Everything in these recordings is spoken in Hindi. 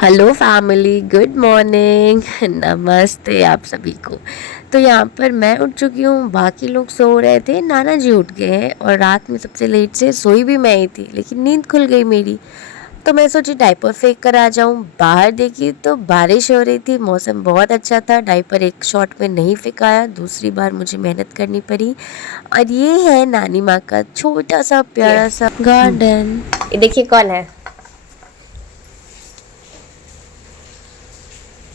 Hello family, good morning. नमस्ते आप सभी को। तो यहाँ पर मैं उठ चुकी हूँ, बाकी लोग सो रहे थे, नाना जी उठ गए हैं और रात में सबसे लेट से सोई भी मैं ही थी, लेकिन नींद खुल गई मेरी। तो मैं सोची डायपर फेंक कर आ जाऊँ। बाहर देखी तो बारिश हो रही थी, मौसम बहुत अच्छा था। डायपर एक शॉट में नहीं फेंकाया, दूसरी बार मुझे मेहनत करनी पड़ी। और ये है नानी माँ का छोटा सा प्यारा सा गार्डन। ये देखिए कौन है,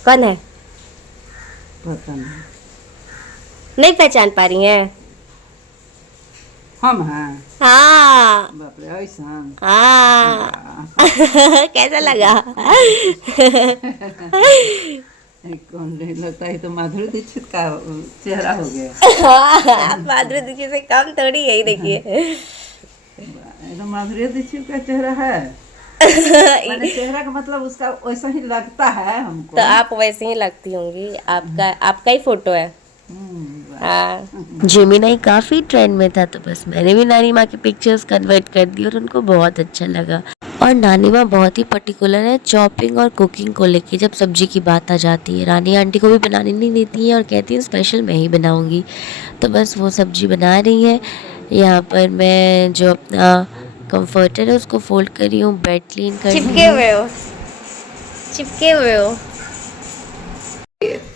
कौन है? पता नहीं। नहीं पहचान पा रही हैं? हम हैं। हाँ बाप रे ऐसा। हाँ। कैसा लगा? कौन नहीं लगता है, तो माधुरी दीक्षित का चेहरा हो गया। हाँ, माधुरी दीक्षित से कम थोड़ी है, देखिए। ये तो माधुरी दीक्षित का चेहरा है। मैंने चेहरा का मतलब उसका वैसा ही लगता है हमको। तो आप वैसे ही लगती होंगी, आपका ही फोटो है। वाह। हाँ, जेमिनाई काफी ट्रेंड में था, तो बस मैंने भी नानी माँ की पिक्चर्स कन्वर्ट कर दी और उनको बहुत अच्छा लगा। और नानी माँ बहुत ही पर्टिकुलर है चॉपिंग और कुकिंग को लेके। जब सब्जी की बात आ जाती है, रानी आंटी को भी बनाने नहीं देती हैं और कहती हैं स्पेशल मैं ही बनाऊंगी। तो बस वो सब्जी बना रही है। यहाँ पर मैं जो अपना कंफर्टर है उसको फोल्ड कर रही हूँ, बेड क्लीन कर रही हूँ। चिपके हुए हो।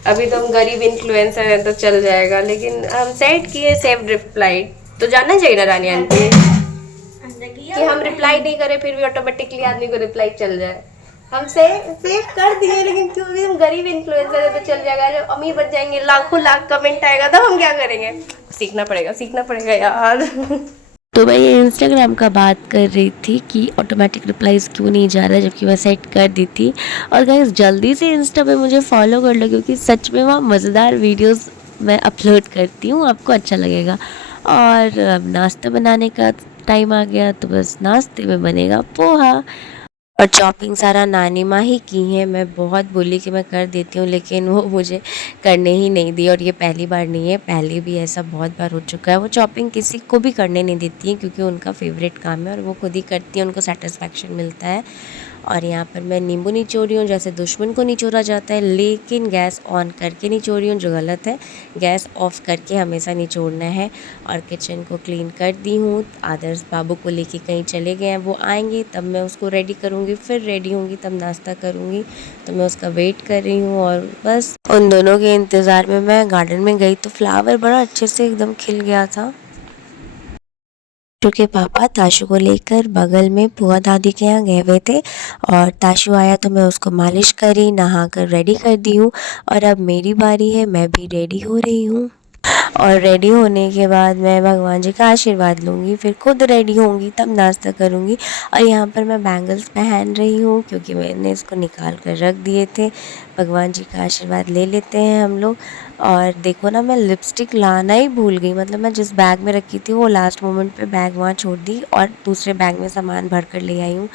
अभी तो हम गरीब इन्फ्लुएंसर हैं तो चल जाएगा, लेकिन हम सेट किए सेव रिप्लाई। तो जानना चाहिए ना रानी आंटी कि हम रिप्लाई नहीं करें फिर भी ऑटोमेटिकली आदमी को रिप्लाई चल जाए। हम सेव कर दिए, लेकिन क्यों भी हम गरीब इन्फ्लुएंसर है तो चल जाएगा। जब अमीर बन जाएंगे, लाखों लाख कमेंट आएगा, तब हम क्या करेंगे? सीखना पड़ेगा यार। तो मैं ये इंस्टाग्राम का बात कर रही थी कि ऑटोमेटिक रिप्लाईज क्यों नहीं जा रहा, जबकि मैं सेट कर दी थी। और गाइस जल्दी से इंस्टा पे मुझे फॉलो कर लो, क्योंकि सच में वहाँ मज़ेदार वीडियोस मैं अपलोड करती हूँ, आपको अच्छा लगेगा। और अब नाश्ता बनाने का टाइम आ गया, तो बस नाश्ते में बनेगा पोहा। और चॉपिंग सारा नानी माँ ही की है। मैं बहुत बोली कि मैं कर देती हूँ, लेकिन वो मुझे करने ही नहीं दी। और ये पहली बार नहीं है, पहले भी ऐसा बहुत बार हो चुका है। वो चॉपिंग किसी को भी करने नहीं देती हैं, क्योंकि उनका फेवरेट काम है और वो खुद ही करती हैं, उनको सेटिस्फेक्शन मिलता है। और यहाँ पर मैं नींबू निचोड़ रही हूँ, जैसे दुश्मन को निचोड़ा जाता है, लेकिन गैस ऑन करके निचोड़ रही हूँ, जो गलत है। गैस ऑफ करके हमेशा निचोड़ना है। और किचन को क्लीन कर दी हूँ। आदर्श बाबू को लेके कहीं चले गए हैं, वो आएंगे तब मैं उसको रेडी करूँगी, फिर रेडी होंगी तब नाश्ता करूँगी। तो मैं उसका वेट कर रही हूँ और बस उन दोनों के इंतज़ार में मैं गार्डन में गई, तो फ्लावर बड़ा अच्छे से एकदम खिल गया था। ताशु के पापा ताशु को लेकर बगल में बुआ दादी के यहाँ गए हुए थे, और ताशु आया तो मैं उसको मालिश करी, नहा कर रेडी कर दी हूँ। और अब मेरी बारी है, मैं भी रेडी हो रही हूँ। और रेडी होने के बाद मैं भगवान जी का आशीर्वाद लूँगी, फिर खुद रेडी होंगी, तब नाश्ता करूँगी। और यहाँ पर मैं बैंगल्स पहन रही हूँ, क्योंकि मैंने इसको निकाल कर रख दिए थे। भगवान जी का आशीर्वाद ले लेते हैं हम लोग। और देखो ना, मैं लिपस्टिक लाना ही भूल गई। मतलब मैं जिस बैग में रखी थी वो लास्ट मोमेंट पे बैग वहाँ छोड़ दी और दूसरे बैग में सामान भर कर ले आई हूँ।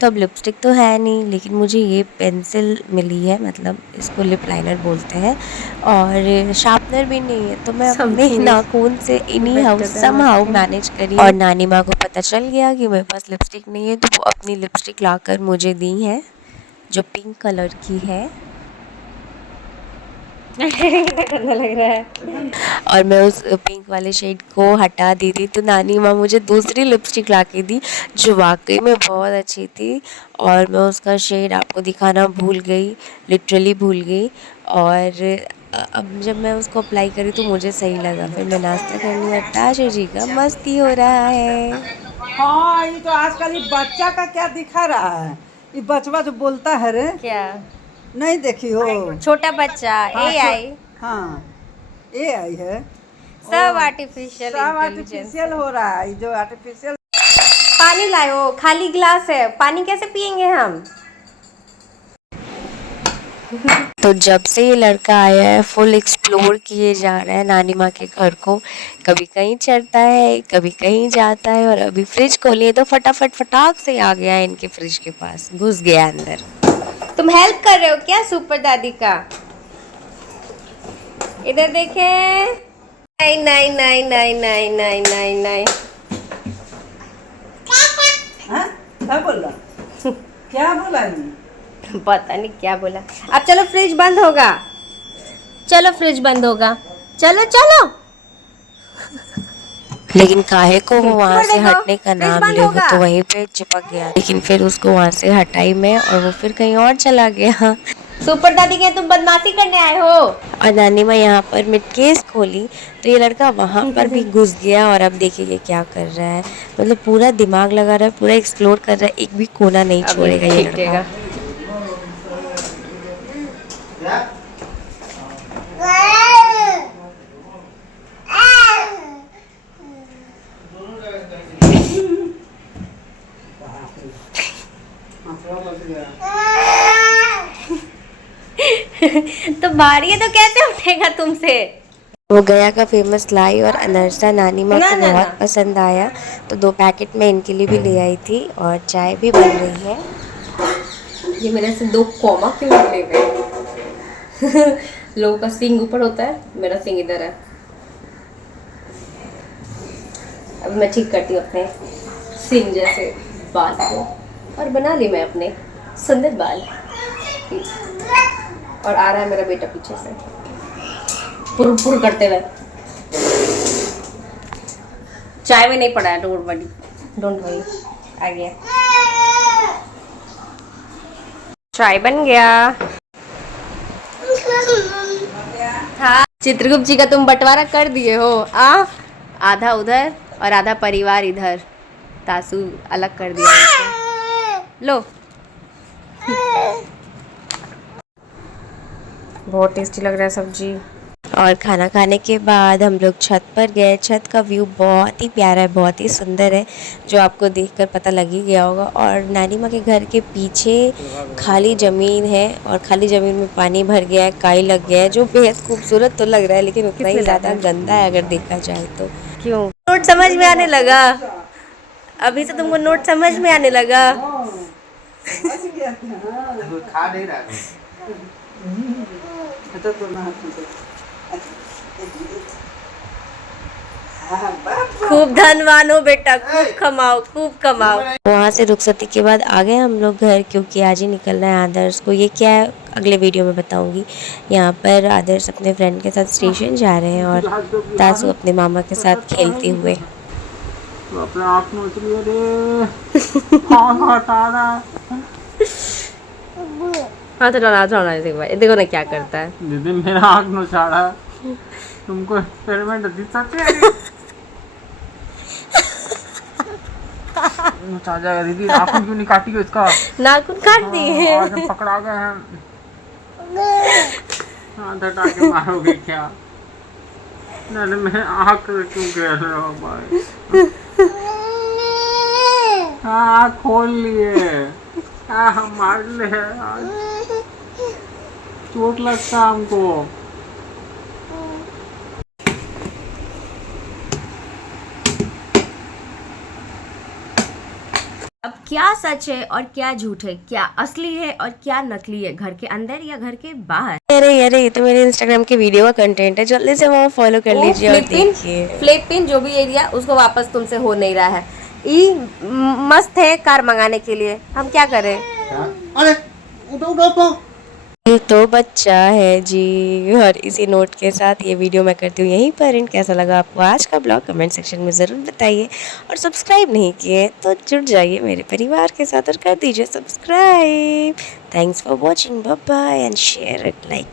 तो अब लिपस्टिक तो है नहीं, लेकिन मुझे ये पेंसिल मिली है, मतलब इसको लिप लाइनर बोलते हैं। और शार्पनर भी नहीं है, तो मैं अपने नाखून से इन्हीं हाउ समहाउ मैनेज करी। और नानी माँ को पता चल गया कि मेरे पास लिपस्टिक नहीं है, तो वो अपनी लिपस्टिक लाकर मुझे दी है, जो पिंक कलर की है। करने लग रहा है। और मैं उस पिंक वाले शेड को हटा दी थी, तो नानी माँ मुझे दूसरी लिपस्टिक ला के दी, जो वाकई में बहुत अच्छी थी। और मैं उसका शेड आपको दिखाना भूल गई, लिटरली भूल गई। और अब जब मैं उसको अप्लाई करी तो मुझे सही लगा। फिर मैं नाश्ता कर लिया। ताशु जी का मस्ती हो रहा है। हाँ, ये तो आजकल ये बच्चा का क्या दिखा रहा है। ये बचवा जो बोलता है रे, क्या? नहीं देखी हो? छोटा बच्चा हाँ AI। हाँ, AI है। सब ओ, आर्टिफिशियल सब इंटेलिजेंस आर्टिफिशियल है। हो रहा है, ये जो आर्टिफिशियल। पानी लाओ, खाली गिलास है, पानी कैसे पियेंगे हम? तो जब से ये लड़का आया है, फुल एक्सप्लोर किए जा रहा है नानी माँ के घर को। कभी कहीं चढ़ता है, कभी कहीं जाता है। और अभी फ्रिज खोलिए तो फटाफट फटाक से आ गया है इनके फ्रिज के पास, घुस गया अंदर। तुम हेल्प कर रहे हो क्या सुपर दादी का? इधर देखे। नहीं नहीं नहीं नहीं नहीं नहीं नहीं नहीं। हाँ, क्या बोल रहा? क्या बोला ये? पता नहीं क्या बोला। अब चलो फ्रिज बंद होगा, चलो फ्रिज बंद होगा, चलो चलो। लेकिन काहे को वो वहाँ से देखो, हटने का फ्रिज नाम बंद ले, वो होगा। तो वहीं पे चिपक गया। लेकिन फिर उसको वहाँ से हटाई मैं और वो फिर कहीं और चला गया। सुपर दादी के तुम बदमाशी करने आए हो। और नानी माँ यहाँ पर मिटकेस खोली तो ये लड़का वहाँ पर भी घुस गया और अब देखिए ये क्या कर रहा है। मतलब पूरा दिमाग लगा रहा है, पूरा एक्सप्लोर कर रहा है, एक भी कोना नहीं अब छोड़ेगा ये लड़का। छींटेगा। तो भारी है तो कैसे उठेगा तुमसे। वो गया का फेमस लाई और अनरसा नानी माँ ना, को ना, बहुत ना। पसंद आया, तो 2 पैकेट में इनके लिए भी ले आई थी और चाय भी बन रही है। ये मेरे से 2 कॉमा क्यों निकले गए। लोगों का सिंग ऊपर होता है, मेरा सिंग इधर है। अब मैं ठीक करती हूँ अपने सिंग जैसे बाल को और बना ली मैं अपने सुंदर बाल। और आ रहा है मेरा बेटा पीछे से पुर पुर करते हुए। चाय में नहीं पड़ा है, डोंट वरी, डोंट वरी, आ गया। चाय बन गया। हाँ, चित्रगुप्त जी का तुम बंटवारा कर दिए हो। आधा उधर और आधा परिवार इधर, तासू अलग कर दिया उनको। लो। बहुत टेस्टी लग रहा है सब्जी। और खाना खाने के बाद हम लोग छत पर गए। छत का व्यू बहुत ही प्यारा है, बहुत ही सुंदर है, जो आपको देखकर पता लग ही गया होगा। और नानी माँ के घर के पीछे खाली ज़मीन है और खाली ज़मीन में पानी भर गया है, काई लग गया है, जो बेहद खूबसूरत तो लग रहा है लेकिन उतना ही ज़्यादा गंदा है अगर देखा जाए तो। क्यों? नोट समझ में आने लगा? अभी से तुमको नोट समझ में आने लगा? खा नहीं रहा तो खूब धनवान हो बेटा, खूब कमाओ, खूब कमाओ। वहाँ से रुखसती के बाद आ गए हम लोग घर, क्योंकि आज ही निकलना है आदर्श को। ये क्या है अगले वीडियो में बताऊंगी। यहाँ पर आदर्श अपने फ्रेंड के साथ स्टेशन जा रहे हैं और तासू अपने मामा के साथ खेलते हुए। तो अपने आप में उतरिए रे। हाँ हटा रहा। हाँ तो डरा भाई, देखो ना क्या करता है। दीदी मेरा आँख नोचाड़ा, तुमको एक्सपेरिमेंट दी सकते नोचा जाएगा दीदी। नाखून क्यों नहीं काटी हो इसका? नाखून काट दिए। आज हम पकड़ा गए हैं। हाथ हटा के मारोगे क्या? नहीं मैं आँख क्यों गिर रहा हूँ भाई? हाँ आँख खोल लिए। हाँ हम मार ले आज, चोट लगता हमको। अब क्या सच है और क्या झूठ है, क्या असली है और क्या नकली है, घर के अंदर या घर के बाहर? अरे अरे ये तो मेरे इंस्टाग्राम के वीडियो का कंटेंट है, जल्दी से वहाँ फॉलो कर लीजिए और देखिए। फ्लिपिन जो भी एरिया उसको वापस तुमसे हो नहीं रहा है। ई मस्त है कार मंगाने के लिए, हम क्या करें? अरे उठो उठो उठो। तो बच्चा है जी। और इसी नोट के साथ ये वीडियो मैं करती हूँ यहीं पर एंड। कैसा लगा आपको आज का ब्लॉग कमेंट सेक्शन में ज़रूर बताइए। और सब्सक्राइब नहीं किए तो जुड़ जाइए मेरे परिवार के साथ और कर दीजिए subscribe. Thanks for watching, bye bye and share it like.